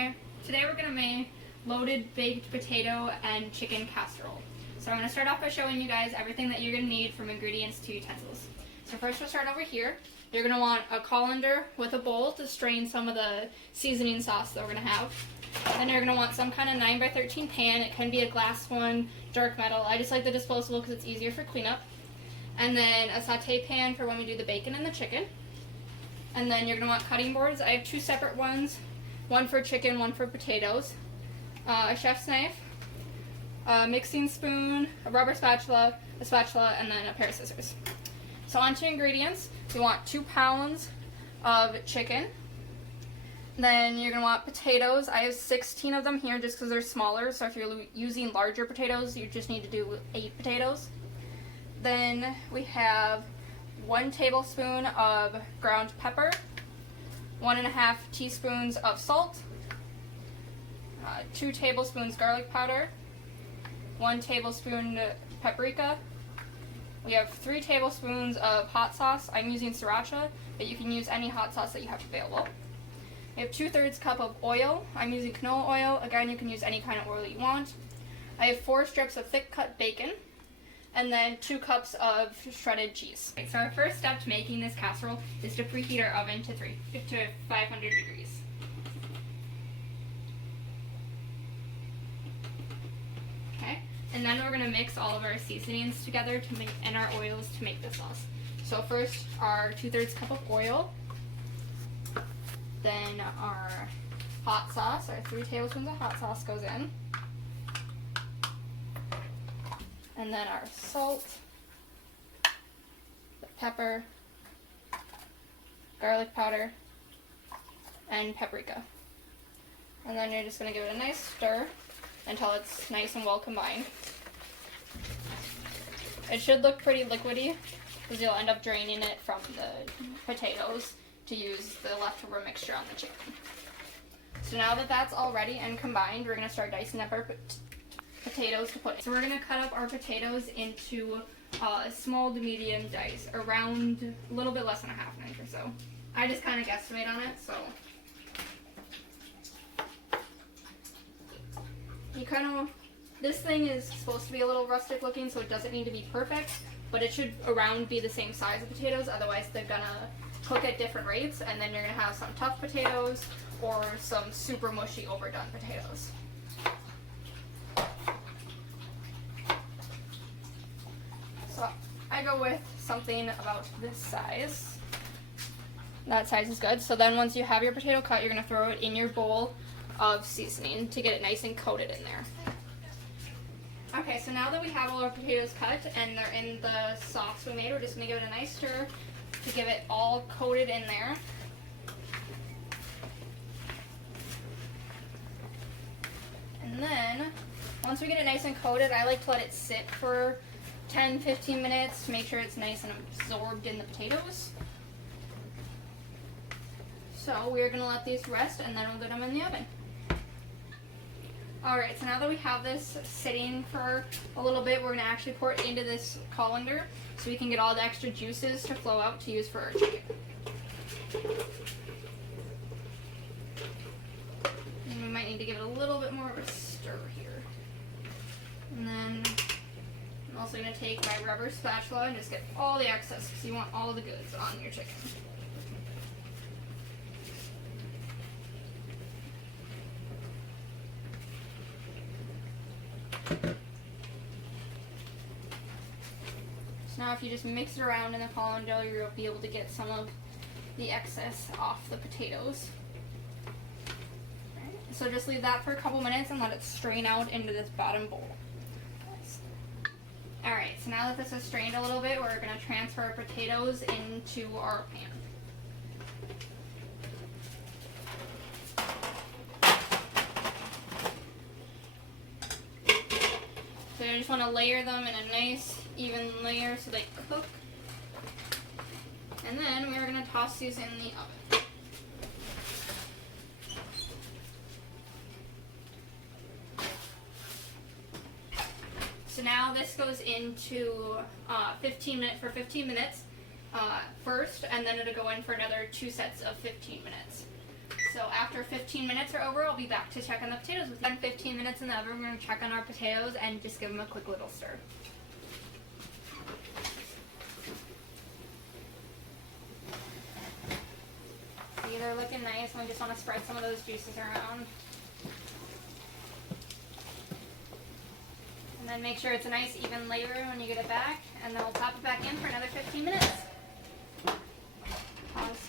Hi, today we're going to make loaded baked potato and chicken casserole. So I'm going to start off by showing you guys everything that you're going to need from ingredients to utensils. So first we'll start over here. You're going to want a colander with a bowl to strain some of the seasoning sauce that we're going to have. Then you're going to want some kind of 9x13 pan. It can be a glass one, dark metal. I just like the disposable because it's easier for cleanup. And then a saute pan for when we do the bacon and the chicken. And then you're going to want cutting boards. I have two separate ones. One for chicken, one for potatoes, a chef's knife, a mixing spoon, a rubber spatula, a spatula, and then a pair of scissors. So on to ingredients. We want 2 pounds of chicken. Then you're going to want potatoes. I have 16 of them here just because they're smaller. So if you're using larger potatoes, you just need to do 8 potatoes. Then we have 1 tablespoon of ground pepper, 1.5 teaspoons of salt, 2 tablespoons garlic powder, 1 tablespoon paprika. We have 3 tablespoons of hot sauce. I'm using sriracha, but you can use any hot sauce that you have available. We have 2/3 cup of oil. I'm using canola oil. Again, you can use any kind of oil that you want. I have 4 strips of thick cut bacon, and then 2 cups of shredded cheese. Okay, so our first step to making this casserole is to preheat our oven to 500 degrees. Okay, and then we're going to mix all of our seasonings together to make and our oils to make the sauce. So first our 2/3 cup of oil, then our hot sauce, our 3 tablespoons of hot sauce goes in. And then our salt, the pepper, garlic powder, and paprika. And then you're just going to give it a nice stir until it's nice and well combined. It should look pretty liquidy because you'll end up draining it from the potatoes to use the leftover mixture on the chicken. So now that that's all ready and combined, we're going to start dicing up our potatoes to put in. So we're going to cut up our potatoes into small to medium dice, around a little bit less than a 1/2 inch or so. I just kind of guesstimate on it, so you kind of, this thing is supposed to be a little rustic looking, so it doesn't need to be perfect, but it should around be the same size of potatoes, otherwise they're gonna cook at different rates, and then you're gonna have some tough potatoes or some super mushy overdone potatoes. So I go with something about this size. That size is good. So then once you have your potato cut, you're going to throw it in your bowl of seasoning to get it nice and coated in there. Okay, so now that we have all our potatoes cut and they're in the sauce we made, we're just going to give it a nice stir to give it all coated in there. And then once we get it nice and coated, I like to let it sit for 10-15 minutes to make sure it's nice and absorbed in the potatoes. So we're going to let these rest and then we'll get them in the oven. Alright, so now that we have this sitting for a little bit, we're going to actually pour it into this colander so we can get all the extra juices to flow out to use for our chicken. And we might need to give it a little bit more of a stir here. And then I'm also going to take my rubber spatula and just get all the excess because you want all the goods on your chicken. So now if you just mix it around in the colander, you'll be able to get some of the excess off the potatoes. Right. So just leave that for a couple minutes and let it strain out into this bottom bowl. Alright, so now that this is strained a little bit, we're going to transfer our potatoes into our pan. So you just want to layer them in a nice, even layer so they cook. And then we're going to toss these in the oven. So now this goes into 15 minutes first, and then it'll go in for another 2 sets of 15 minutes. So after 15 minutes are over, I'll be back to check on the potatoes with you. Then 15 minutes in the oven, we're going to check on our potatoes and just give them a quick little stir. See, they're looking nice, and we just want to spread some of those juices around. And then make sure it's a nice even layer when you get it back, and then we'll pop it back in for another 15 minutes. Pause.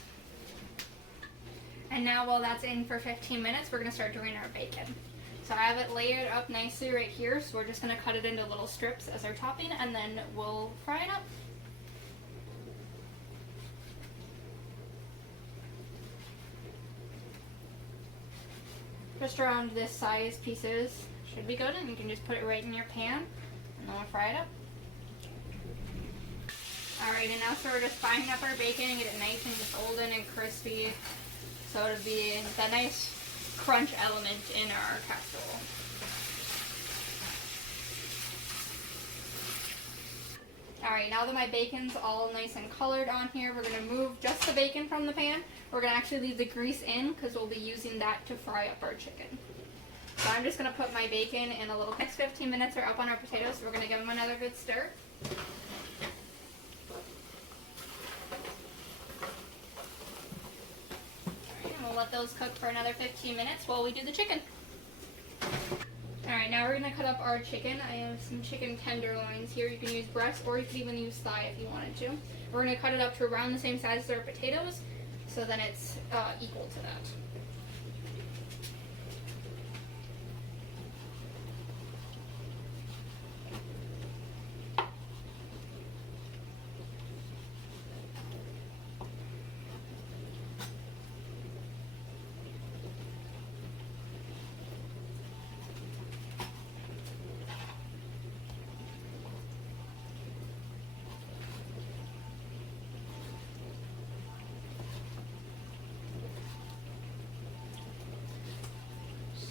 And now while that's in for 15 minutes, we're going to start doing our bacon. So I have it layered up nicely right here, so we're just going to cut it into little strips as our topping, and then we'll fry it up. Just around this size pieces should be good, and you can just put it right in your pan, and then we'll fry it up. Alright, and now so we're just frying up our bacon and get it nice and just golden and crispy, so it'll be that nice crunch element in our casserole. Alright, now that my bacon's all nice and colored on here, we're going to move just the bacon from the pan. We're going to actually leave the grease in because we'll be using that to fry up our chicken. So I'm just going to put my bacon in a little. Next 15 minutes are up on our potatoes, so we're going to give them another good stir. Alright, and we'll let those cook for another 15 minutes while we do the chicken. Alright, now we're going to cut up our chicken. I have some chicken tenderloins here. You can use breast or you could even use thigh if you wanted to. We're going to cut it up to around the same size as our potatoes, so then it's equal to that.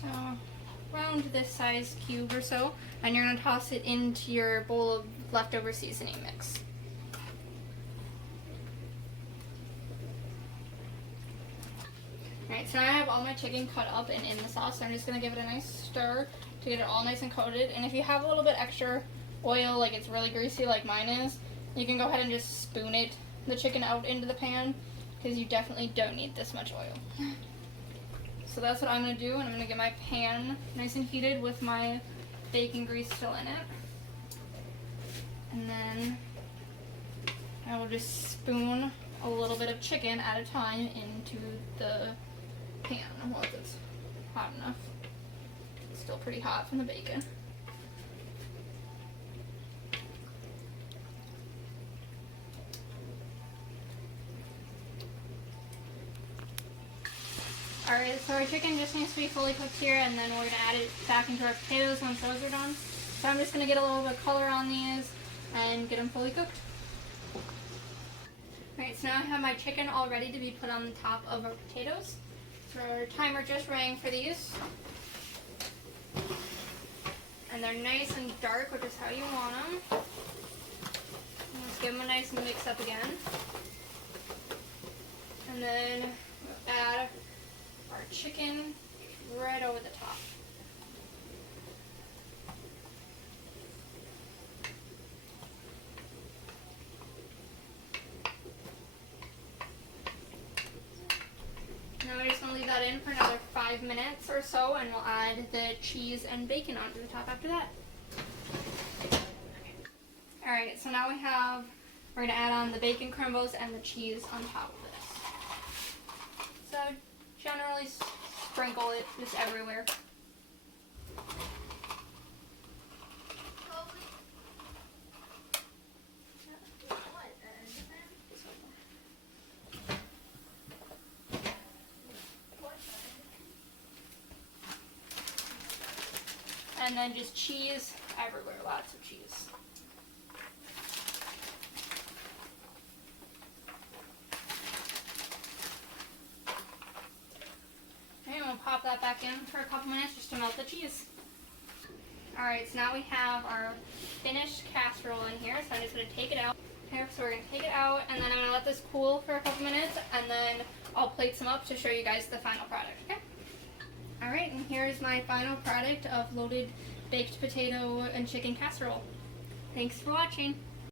So around this size cube or so, and you're going to toss it into your bowl of leftover seasoning mix. Alright, so now I have all my chicken cut up and in the sauce, so I'm just going to give it a nice stir to get it all nice and coated. And if you have a little bit extra oil, like it's really greasy like mine is, you can go ahead and just spoon the chicken out into the pan, because you definitely don't need this much oil. So that's what I'm going to do, and I'm going to get my pan nice and heated with my bacon grease still in it. And then I will just spoon a little bit of chicken at a time into the pan once it's hot enough. It's still pretty hot from the bacon. Alright, so our chicken just needs to be fully cooked here, and then we're going to add it back into our potatoes once those are done. So I'm just going to get a little bit of color on these and get them fully cooked. Alright, so now I have my chicken all ready to be put on the top of our potatoes. So our timer just rang for these. And they're nice and dark, which is how you want them. Let's give them a nice mix up again. And then we'll add our chicken right over the top. Now we're just going to leave that in for another 5 minutes or so, and we'll add the cheese and bacon onto the top after that. Alright, so now we're going to add on the bacon crumbles and the cheese on top of this. So generally sprinkle it just everywhere. And then just cheese everywhere, lots of cheese. Okay, we'll pop that back in for a couple minutes just to melt the cheese. Alright, so now we have our finished casserole in here, so I'm just going to take it out. Okay, so we're going to take it out, and then I'm going to let this cool for a couple minutes, and then I'll plate some up to show you guys the final product, okay? Alright, and here's my final product of loaded baked potato and chicken casserole. Thanks for watching.